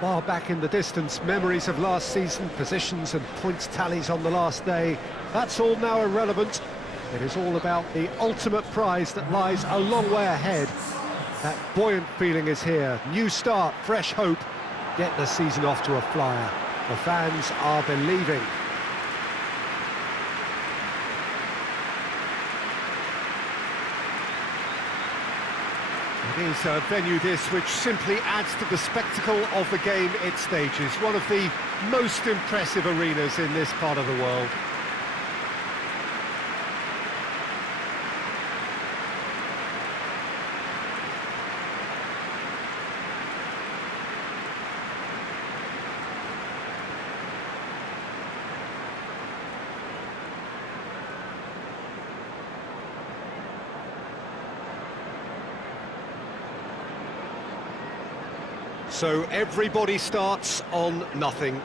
Far back in the distance, memories of last season, positions and points tallies on the last day, that's all now irrelevant. It is all about the ultimate prize that lies a long way ahead. That buoyant feeling is here. New start, fresh hope. Get the season off to a flyer. The fans are believing. It is a venue this which simply adds to the spectacle of the game it stages. One of the most impressive arenas in this part of the world. So everybody starts on nothing.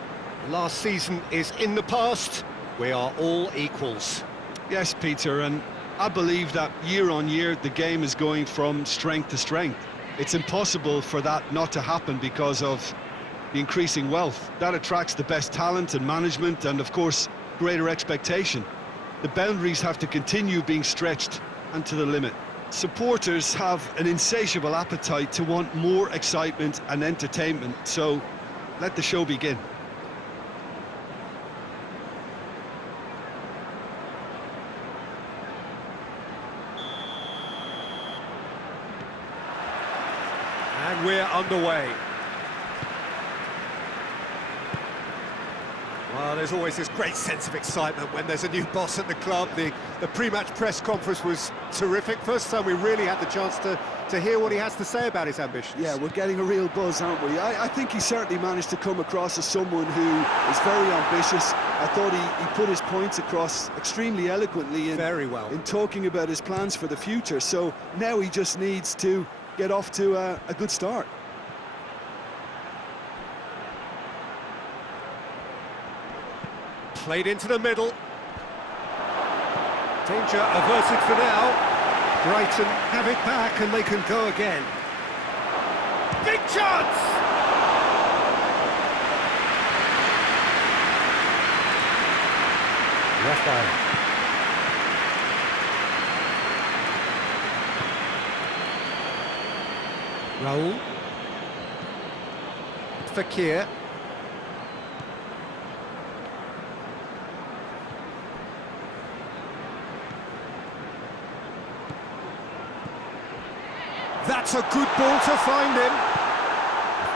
Last season is in the past. We are all equals. Yes, Peter, and I believe that year on year the game is going from strength to strength. It's impossible for that not to happen because of the increasing wealth. That attracts the best talent and management and, of course, greater expectation. The boundaries have to continue being stretched and to the limit. Supporters have an insatiable appetite to want more excitement and entertainment, so let the show begin. And we're underway. Well, there's always this great sense of excitement when there's a new boss at the club. The pre-match press conference was terrific. First time we really had the chance to hear what he has to say about his ambitions. Yeah, we're getting a real buzz, aren't we? I think he certainly managed to come across as someone who is very ambitious. I thought he put his points across extremely eloquently in talking about his plans for the future. So now he just needs to get off to a good start. Played into the middle. Danger averted for now. Brighton have it back and they can go again. Big chance! Rafael. Raul. Fakir. That's a good ball to find him.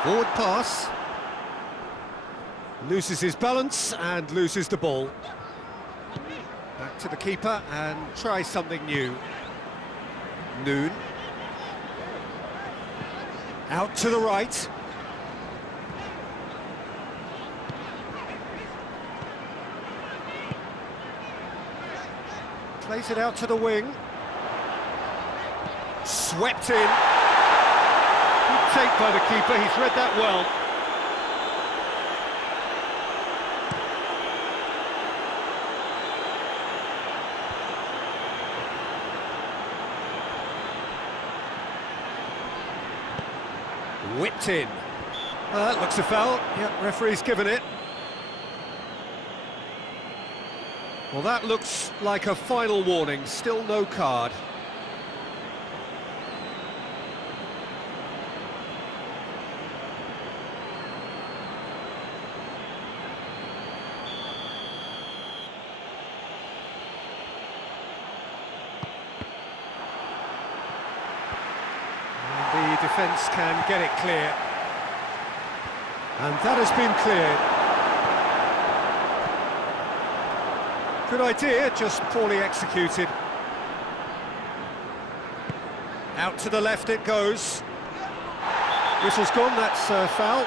Forward pass. Loses his balance and loses the ball. Back to the keeper and try something new. Noon. Out to the right. Plays it out to the wing. Swept in. Good take by the keeper, he's read that well. Whipped in. That looks a foul. Yep, referee's given it. Well, that looks like a final warning, still no card. The defence can get it clear. And that has been cleared. Good idea, just poorly executed. Out to the left it goes. Whistle's gone, that's a foul.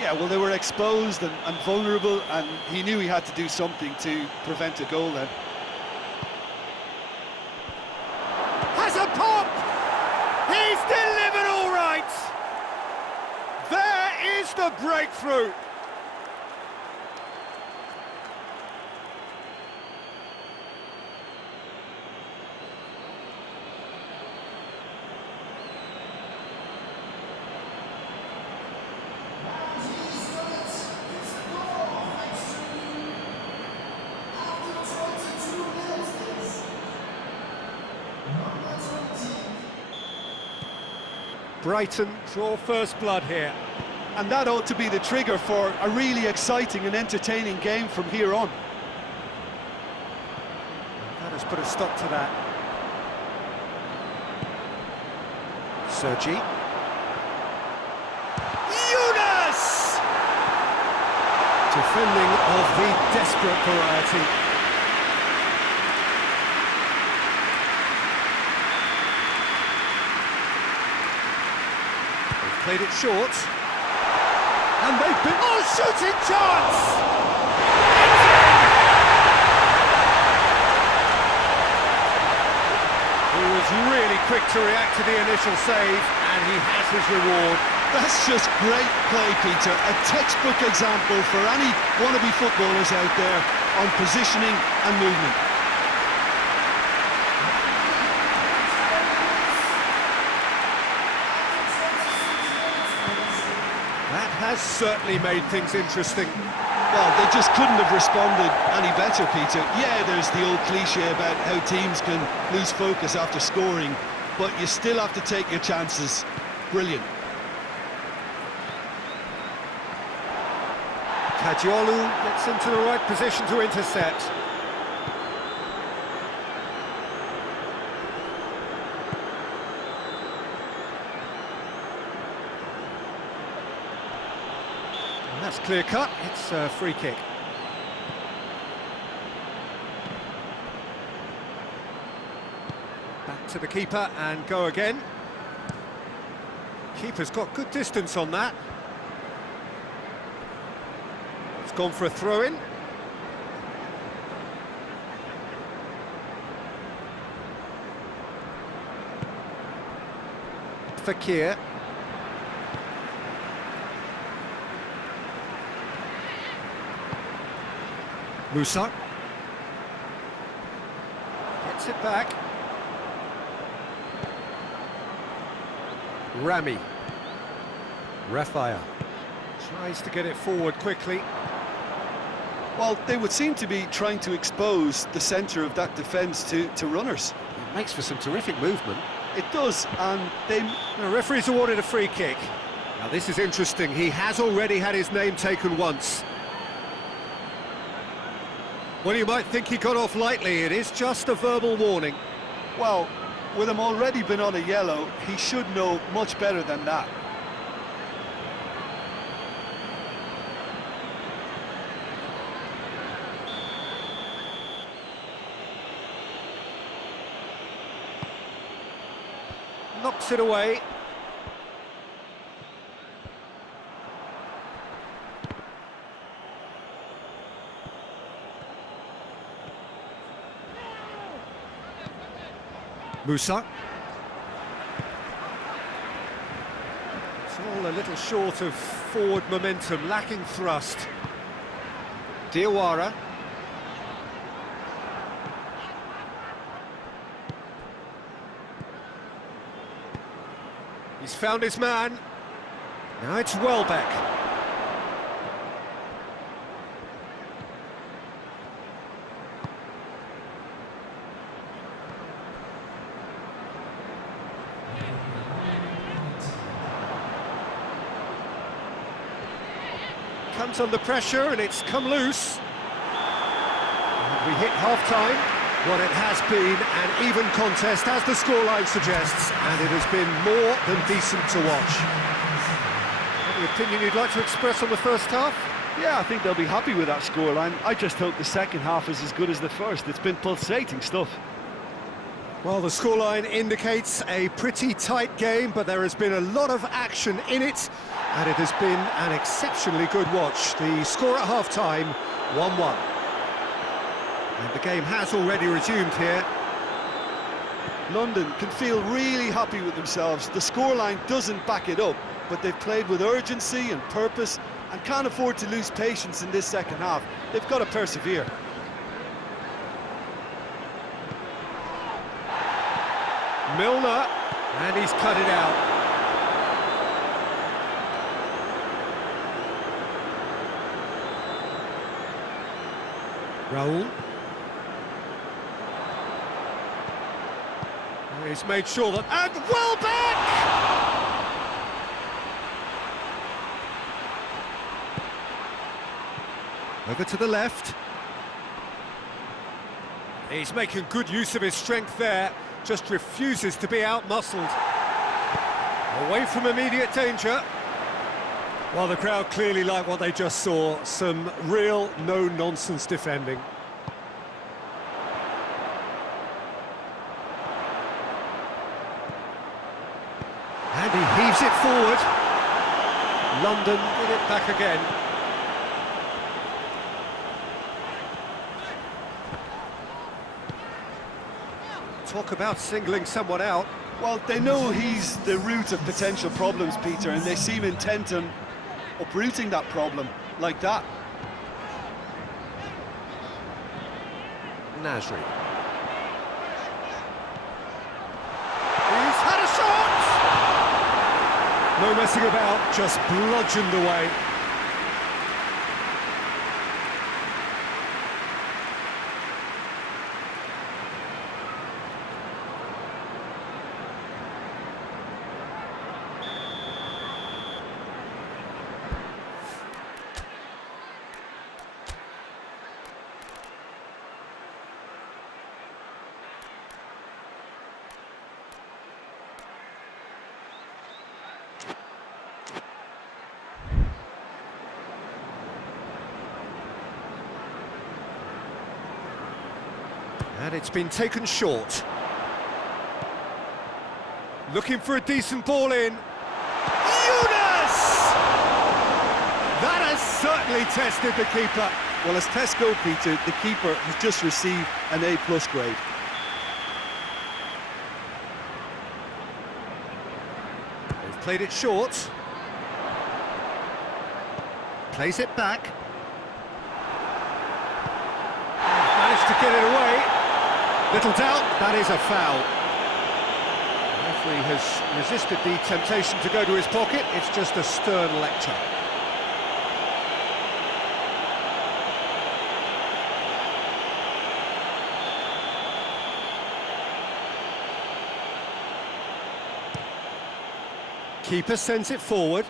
Yeah, well, they were exposed and vulnerable, and he knew he had to do something to prevent a goal then. Has a pop! He's delivered all right! There is the breakthrough! Brighton draw first blood here. And that ought to be the trigger for a really exciting and entertaining game from here on. That has put a stop to that. Sergi. Yunus! Defending of the desperate variety. They've played it short. And they've been... Oh, shooting chance! He was really quick to react to the initial save, and he has his reward. That's just great play, Peter. A textbook example for any wannabe footballers out there on positioning and movement. That has certainly made things interesting. Well, they just couldn't have responded any better, Peter. Yeah, there's the old cliche about how teams can lose focus after scoring, but you still have to take your chances. Brilliant. Kajiolu gets into the right position to intercept. And that's clear cut, it's a free kick. Back to the keeper and go again. Keeper's got good distance on that. It's gone for a throw-in. Fakir. Musa. Gets it back. Rami. Rafael. Tries to get it forward quickly. Well, they would seem to be trying to expose the centre of that defence to runners. It makes for some terrific movement. It does, and The referee's awarded a free kick. Now this is interesting, he has already had his name taken once. Well, you might think he got off lightly, it is just a verbal warning. Well, with him already been on a yellow, he should know much better than that. Knocks it away. Musa. It's all a little short of forward momentum, lacking thrust. Diawara. He's found his man. Now it's Welbeck. Comes under pressure and it's come loose. And we hit half-time. What it has been an even contest, as the scoreline suggests, and it has been more than decent to watch. Any opinion you'd like to express on the first half? Yeah, I think they'll be happy with that scoreline. I just hope the second half is as good as the first. It's been pulsating stuff. Well, the scoreline indicates a pretty tight game, but there has been a lot of action in it, and it has been an exceptionally good watch. The score at half-time, 1-1. And the game has already resumed here. London can feel really happy with themselves. The scoreline doesn't back it up, but they've played with urgency and purpose and can't afford to lose patience in this second half. They've got to persevere. Milner, and he's cut it out. Raul. He's made sure that... And Welbeck! Over to the left. He's making good use of his strength there, just refuses to be out-muscled. Away from immediate danger. Well, the crowd clearly like what they just saw, some real no-nonsense defending. And he heaves it forward. London get it back again. Talk about singling someone out. Well, they know he's the root of potential problems, Peter, and they seem intent on uprooting that problem like that. Nasri. He's had a shot! No messing about, just bludgeoned away. And it's been taken short. Looking for a decent ball in. Younes! That has certainly tested the keeper. Well, as tests go, Peter, the keeper has just received an A+ grade. They've played it short. Plays it back. Managed to get it away. Little doubt, that is a foul. The referee has resisted the temptation to go to his pocket. It's just a stern lecture. Keeper sends it forward.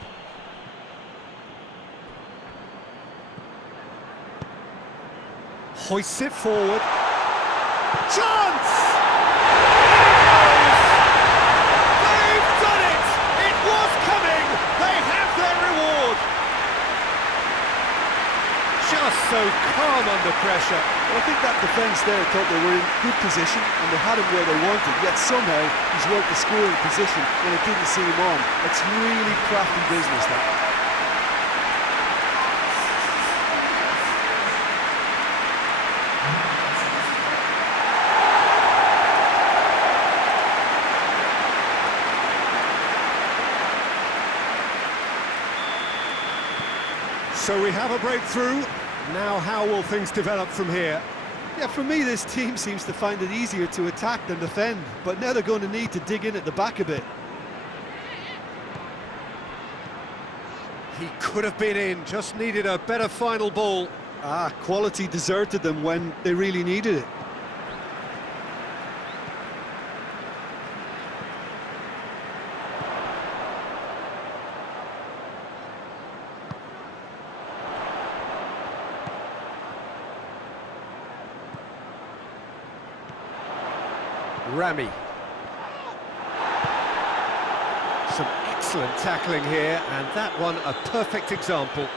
Hoists it forward. Chance! They've done it! It was coming! They have their reward! Just so calm under pressure. Well, I think that defence there thought they were in good position and they had him where they wanted, yet somehow he's worked the scoring position when it didn't see him on. It's really crafty business, that. So we have a breakthrough. Now how will things develop from here? Yeah, for me, this team seems to find it easier to attack than defend, but now they're going to need to dig in at the back a bit. He could have been in, just needed a better final ball. Quality deserted them when they really needed it. Rami. Some excellent tackling here, and that one a perfect example.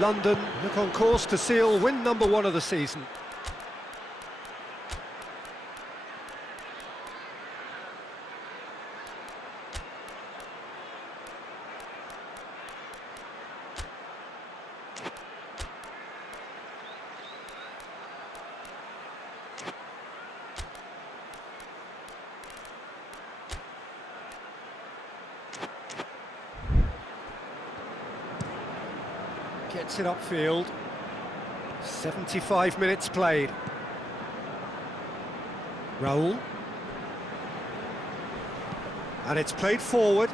London look on course to seal win number 1 of the season. Gets it upfield. 75 minutes played. Raul. And it's played forward.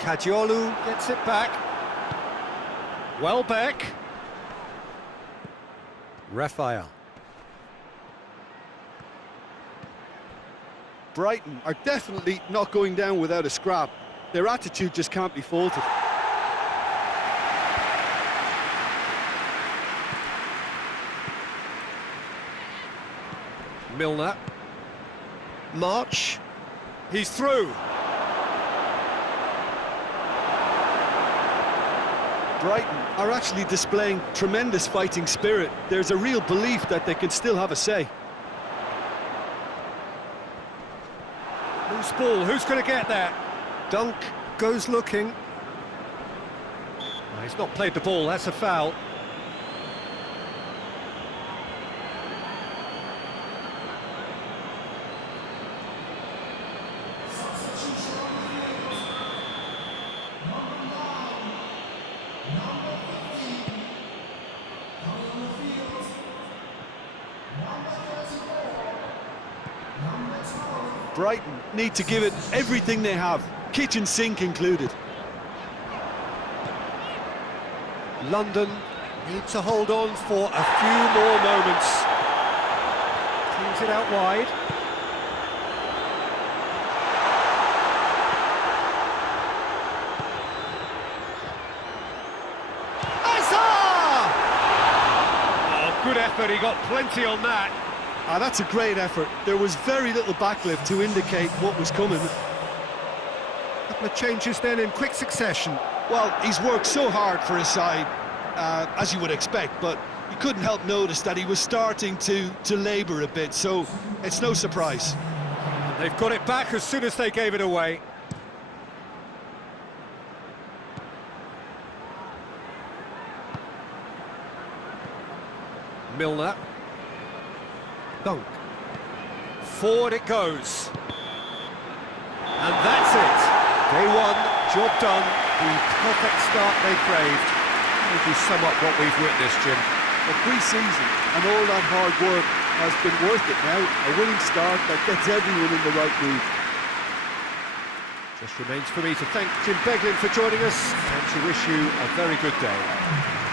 Kajiolu gets it back. Welbeck. Raphael. Brighton are definitely not going down without a scrap. Their attitude just can't be faulted. Milner. March. He's through. Brighton are actually displaying tremendous fighting spirit. There's a real belief that they can still have a say. Loose ball, who's going to get there? Dunk goes looking. Oh, he's not played the ball, that's a foul. Brighton need to give it everything they have, kitchen sink included. London need to hold on for a few more moments. Cleans it out wide. Oh, good effort, he got plenty on that. Ah, that's a great effort. There was very little backlift to indicate what was coming. A couple of changes then in quick succession. Well, he's worked so hard for his side, as you would expect, but you couldn't help notice that he was starting to labour a bit, so it's no surprise. They've got it back as soon as they gave it away. Milner. Dunk. Forward it goes. And that's it. Day one, job done. The perfect start they craved. How would you sum up what we've witnessed, Jim? The pre-season and all that hard work has been worth it now. A winning start that gets everyone in the right mood. Just remains for me to thank Jim Beglin for joining us and to wish you a very good day.